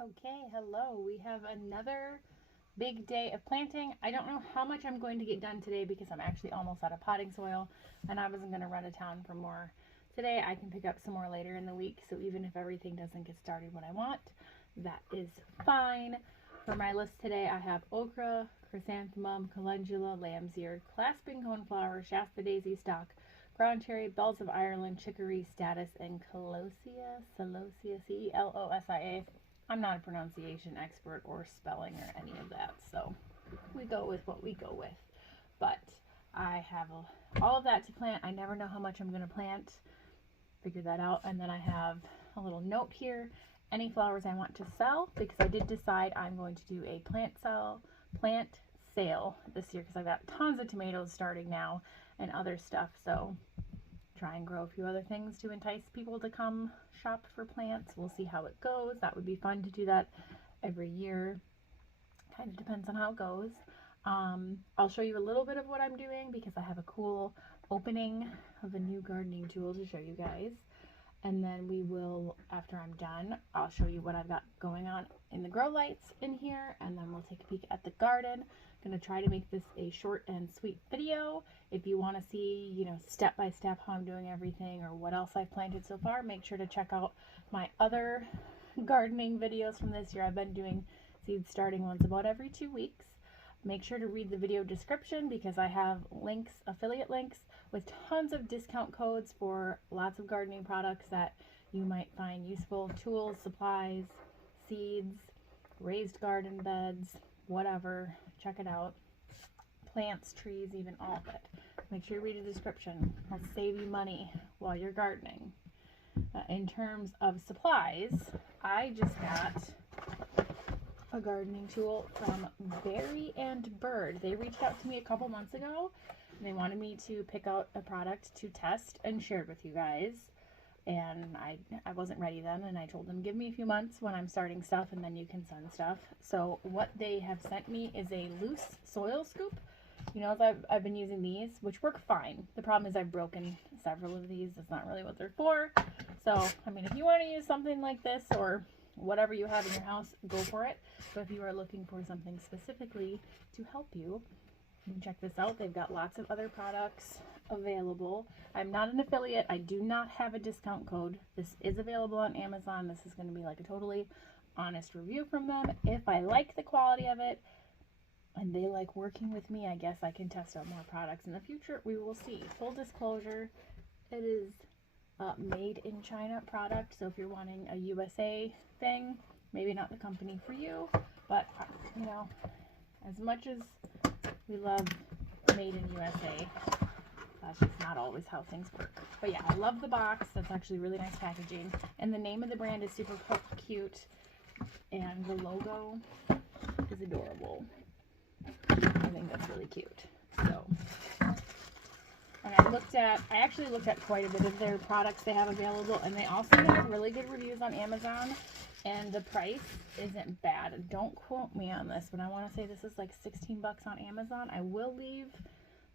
Okay, hello. We have another big day of planting. I don't know how much I'm going to get done today because I'm actually almost out of potting soil and I wasn't going to run to town for more today. I can pick up some more later in the week, so even if everything doesn't get started when I want, that is fine. For my list today, I have okra, chrysanthemum, calendula, lamb's ear, clasping coneflower, Shasta daisy stock, ground cherry, bells of Ireland, chicory, statice, and celosia, C-E-L-O-S-I-A. I'm not a pronunciation expert or spelling or any of that, so we go with what we go with. But I have all of that to plant. I never know how much I'm going to plant. Figure that out. And then I have a little note here. Any flowers I want to sell, because I did decide I'm going to do a plant sale this year because I've got tons of tomatoes starting now and other stuff. So try and grow a few other things to entice people to come shop for plants. We'll see how it goes. That would be fun to do that every year. Kind of depends on how it goes. I'll show you a little bit of what I'm doing because I have a cool opening of a new gardening tool to show you guys. And then we will, after I'm done, I'll show you what I've got going on in the grow lights in here, and then we'll take a peek at the garden. I'm going to try to make this a short and sweet video. If you want to see, step by step how I'm doing everything or what else I've planted so far, make sure to check out my other gardening videos from this year. I've been doing seed starting ones about every 2 weeks. Make sure to read the video description because I have links, affiliate links, with tons of discount codes for lots of gardening products that you might find useful. Tools, supplies, seeds, raised garden beds, whatever. Check it out. Plants, trees, even all of it. Make sure you read the description. It'll save you money while you're gardening. In terms of supplies, I just got a gardening tool from Berry and Bird. They reached out to me a couple months ago. They wanted me to pick out a product to test and share it with you guys. And I wasn't ready then, and I told them, give me a few months when I'm starting stuff, and then you can send stuff. So what they have sent me is a loose soil scoop. I've been using these, which work fine. The problem is I've broken several of these. That's not really what they're for. So, if you want to use something like this or whatever you have in your house, go for it. But if you are looking for something specifically to help you can check this out. They've got lots of other products available. I'm not an affiliate. I do not have a discount code. This is available on Amazon. This is going to be like a totally honest review from them. If I like the quality of it and they like working with me, I guess I can test out more products in the future. We will see. Full disclosure, it is a made in China product. So if you're wanting a USA thing, maybe not the company for you, but as much as we love made in USA, that's just not always how things work. But yeah, I love the box. That's actually really nice packaging. And the name of the brand is super cute. And the logo is adorable. I think that's really cute. So, and I actually looked at quite a bit of their products they have available. And they also have really good reviews on Amazon. And the price isn't bad. Don't quote me on this, but I want to say this is like 16 bucks on Amazon. I will leave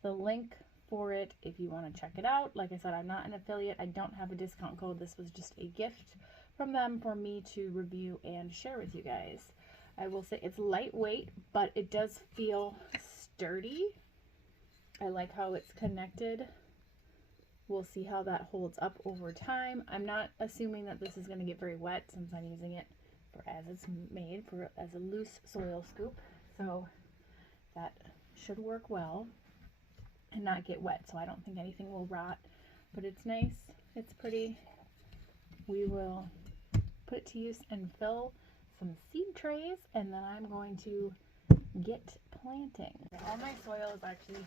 the link for it if you want to check it out. Like I said, I'm not an affiliate. I don't have a discount code. This was just a gift from them for me to review and share with you guys. I will say it's lightweight, but it does feel sturdy. I like how it's connected. We'll see how that holds up over time. I'm not assuming that this is going to get very wet since I'm using it as it's made as a loose soil scoop. So that should work well and not get wet. So I don't think anything will rot, but it's nice. It's pretty. We will put it to use and fill some seed trays, and then I'm going to get planting. All my soil is actually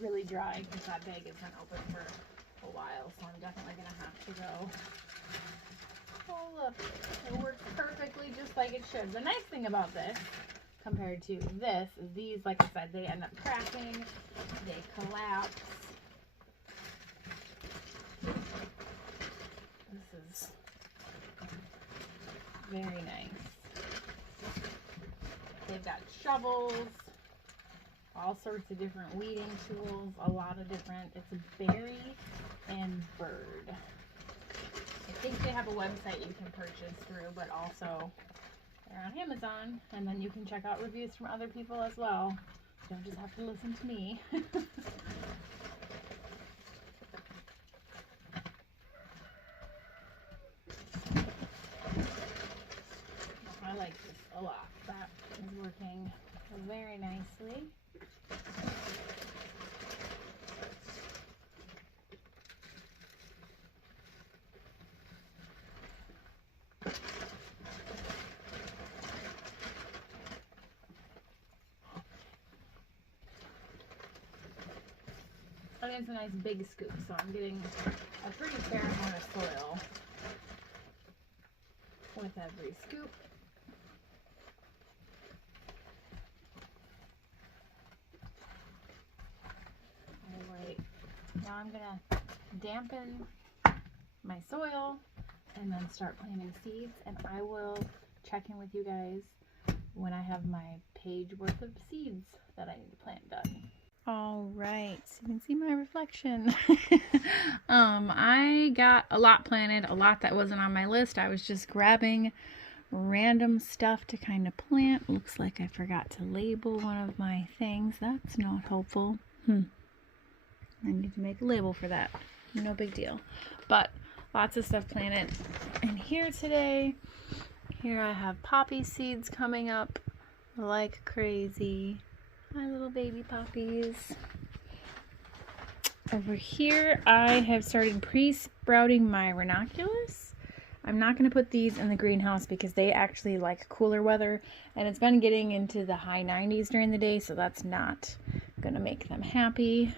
really dry because that bag has been open for a while, so I'm definitely going to have to go. Oh look, it works perfectly just like it should. The nice thing about this compared to this is these, like I said, they end up cracking, they collapse. This is very nice. They've got shovels, all sorts of different weeding tools, a lot of different, it's a Berry and Bird. I think they have a website you can purchase through, but also Amazon, and then you can check out reviews from other people as well. You don't just have to listen to me. I like this a lot. That is working very nicely. And it's a nice big scoop, so I'm getting a pretty fair amount of soil with every scoop. Alright, now I'm gonna dampen my soil and then start planting seeds, and I will check in with you guys when I have my page worth of seeds that I need to plant done. All right, so you can see my reflection. I got a lot planted, a lot that wasn't on my list. I was just grabbing random stuff to kind of plant. Looks like I forgot to label one of my things. That's not helpful. I need to make a label for that. No big deal. But lots of stuff planted in here today. Here I have poppy seeds coming up like crazy. My little baby poppies. Over here I have started pre-sprouting my ranunculus. I'm not going to put these in the greenhouse because they actually like cooler weather, and it's been getting into the high 90s during the day, so that's not going to make them happy.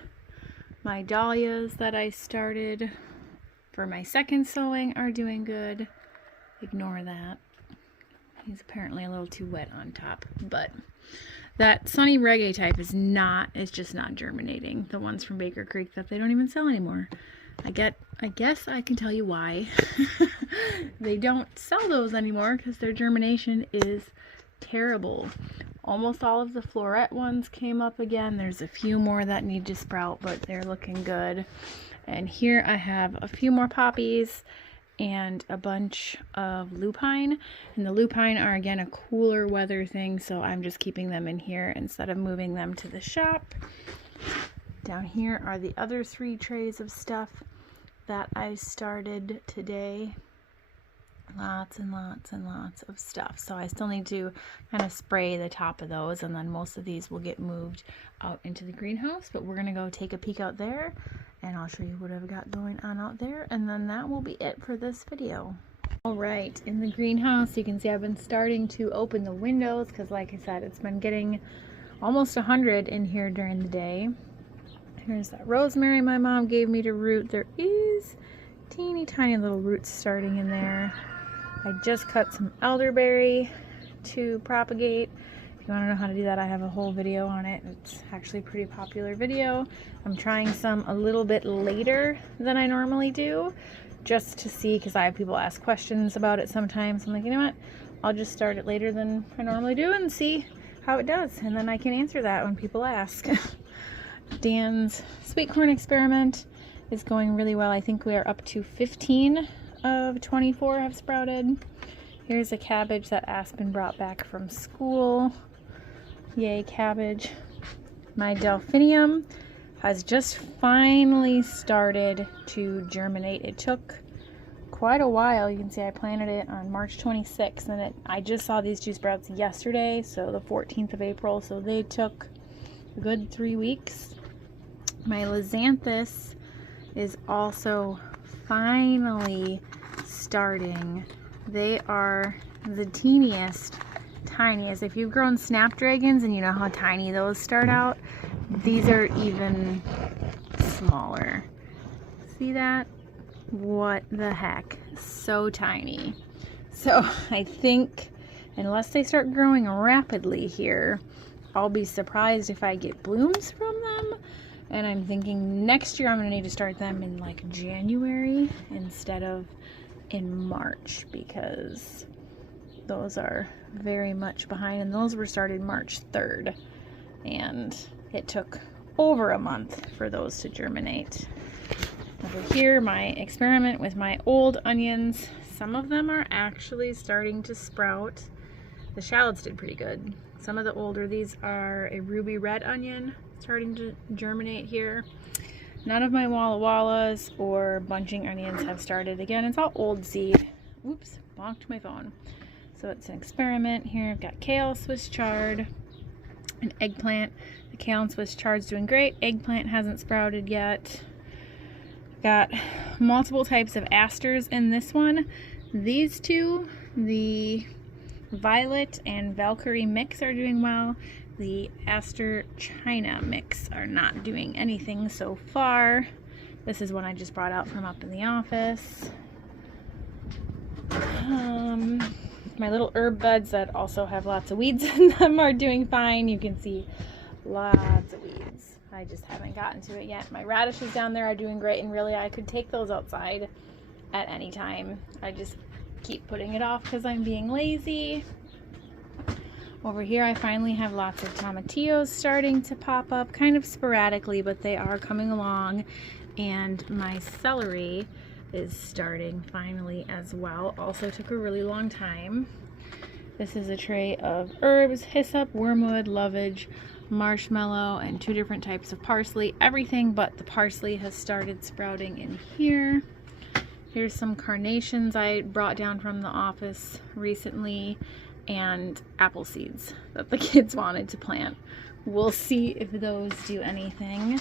My dahlias that I started for my second sowing are doing good. Ignore that. He's apparently a little too wet on top, but that sunny reggae type is just not germinating. The ones from Baker Creek that they don't even sell anymore. I guess I can tell you why. They don't sell those anymore because their germination is terrible. Almost all of the floret ones came up again. There's a few more that need to sprout, but they're looking good. And here I have a few more poppies and a bunch of lupine, and the lupine are again a cooler weather thing, so I'm just keeping them in here instead of moving them to the shop. Down here are the other 3 trays of stuff that I started today. Lots and lots and lots of stuff, so I still need to kind of spray the top of those, and then most of these will get moved out into the greenhouse. But we're gonna go take a peek out there and I'll show you what I've got going on out there, and then that will be it for this video. Alright, in the greenhouse you can see I've been starting to open the windows because, like I said, it's been getting almost 100 in here during the day. Here's that rosemary my mom gave me to root. There is teeny tiny little roots starting in there. I just cut some elderberry to propagate. If you want to know how to do that, I have a whole video on it. It's actually a pretty popular video. I'm trying some a little bit later than I normally do, just to see, because I have people ask questions about it sometimes. I'm like, you know what? I'll just start it later than I normally do and see how it does, and then I can answer that when people ask. Dan's sweet corn experiment is going really well. I think we are up to 15 of 24 have sprouted. Here's a cabbage that Aspen brought back from school. Yay, cabbage. My delphinium has just finally started to germinate. It took quite a while. You can see I planted it on March 26th, and I just saw these 2 sprouts yesterday, so the 14th of April, so they took a good 3 weeks. My lizanthus is also finally starting. They are the teeniest, tiniest. If you've grown snapdragons and you know how tiny those start out, these are even smaller. See that? What the heck? So tiny. So I think unless they start growing rapidly here, I'll be surprised if I get blooms from them. And I'm thinking next year I'm going to need to start them in like January instead of in March, because those are very much behind, and those were started March 3rd, and it took over a month for those to germinate. Over here, my experiment with my old onions. Some of them are actually starting to sprout. The shallots did pretty good. Some of the older, these are a ruby red onion starting to germinate here. None of my Walla Wallas or bunching onions have started. Again, it's all old seed. Oops, bonked my phone. So it's an experiment here. I've got kale, Swiss chard, and eggplant. The kale and Swiss chard's doing great. Eggplant hasn't sprouted yet. Got multiple types of asters in this one. These two, the Violet and Valkyrie mix, are doing well. The Aster China mix are not doing anything so far. This is one I just brought out from up in the office. My little herb beds that also have lots of weeds in them are doing fine. You can see lots of weeds. I just haven't gotten to it yet. My radishes down there are doing great, and really I could take those outside at any time. I just keep putting it off because I'm being lazy. Over here I finally have lots of tomatillos starting to pop up, kind of sporadically, but they are coming along. And my celery is starting finally as well. Also took a really long time. This is a tray of herbs: hyssop, wormwood, lovage, marshmallow, and 2 different types of parsley. Everything but the parsley has started sprouting in here. Here's some carnations I brought down from the office recently, and apple seeds that the kids wanted to plant. We'll see if those do anything.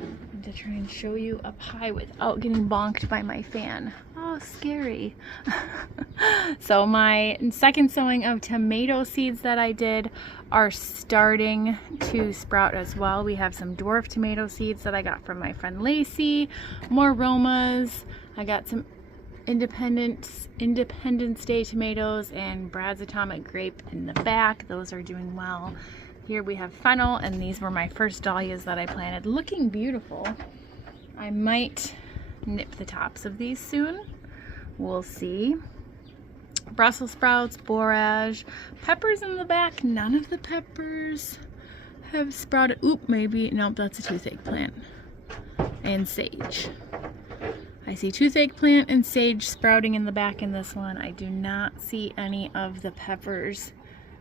And to try and show you up high without getting bonked by my fan. Oh, scary. So my second sowing of tomato seeds that I did are starting to sprout as well. We have some dwarf tomato seeds that I got from my friend Lacey, more Romas. I got some Independence Day tomatoes and Brad's Atomic Grape in the back. Those are doing well. Here we have fennel, and these were my first dahlias that I planted. Looking beautiful. I might nip the tops of these soon. We'll see. Brussels sprouts, borage, peppers in the back. None of the peppers have sprouted. Oop, maybe. Nope, that's a toothache plant. And sage. I see toothache plant and sage sprouting in the back in this one. I do not see any of the peppers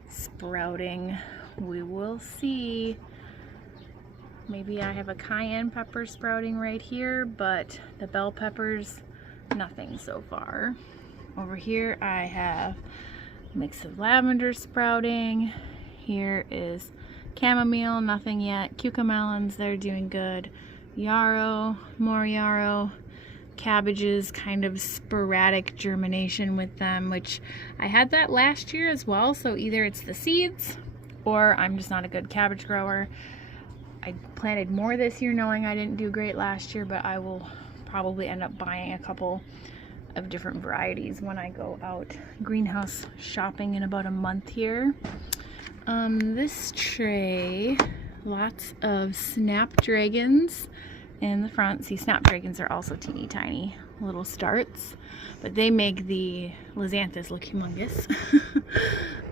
sprouting. We will see. Maybe I have a cayenne pepper sprouting right here, but the bell peppers, nothing so far. Over here I have a mix of lavender sprouting. Here is chamomile, nothing yet. Cucamelons, they're doing good. Yarrow, more yarrow. Cabbages, kind of sporadic germination with them, which I had that last year as well. So either it's the seeds or I'm just not a good cabbage grower. I planted more this year knowing I didn't do great last year, but I will probably end up buying a couple of different varieties when I go out greenhouse shopping in about a month here. This tray, lots of snapdragons in the front. See, snapdragons are also teeny tiny little starts, but they make the lizanthus look humongous.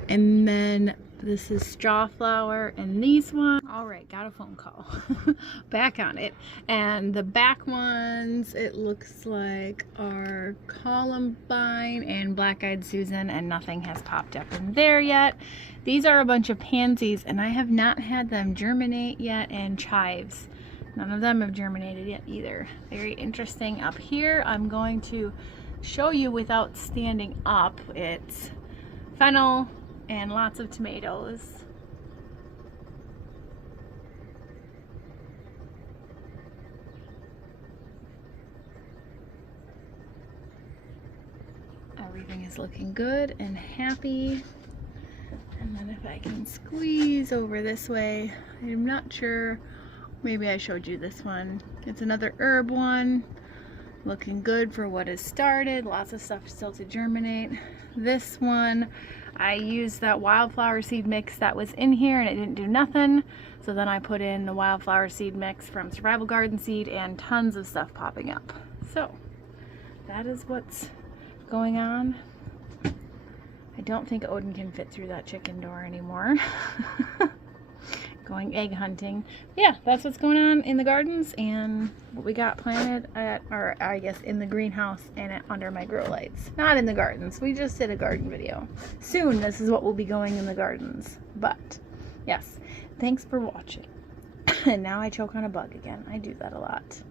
And then this is straw flower, and these ones, all right, got a phone call. Back on it. And the back ones, it looks like, are columbine and black-eyed Susan, and nothing has popped up in there yet. These are a bunch of pansies, and I have not had them germinate yet, and chives. None of them have germinated yet either. Very interesting. Up here, I'm going to show you without standing up. It's fennel and lots of tomatoes. Everything is looking good and happy. And then if I can squeeze over this way, I'm not sure. Maybe I showed you this one. It's another herb one. Looking good for what has started. Lots of stuff still to germinate. This one, I used that wildflower seed mix that was in here and it didn't do nothing. So then I put in the wildflower seed mix from Survival Garden Seed and tons of stuff popping up. So that is what's going on. I don't think Odin can fit through that chicken door anymore. going egg hunting. Yeah, that's what's going on in the gardens and what we got planted at, or I guess in the greenhouse and under my grow lights. Not in the gardens. We just did a garden video. Soon this is what will be going in the gardens. But yes, thanks for watching. And now I choke on a bug again. I do that a lot.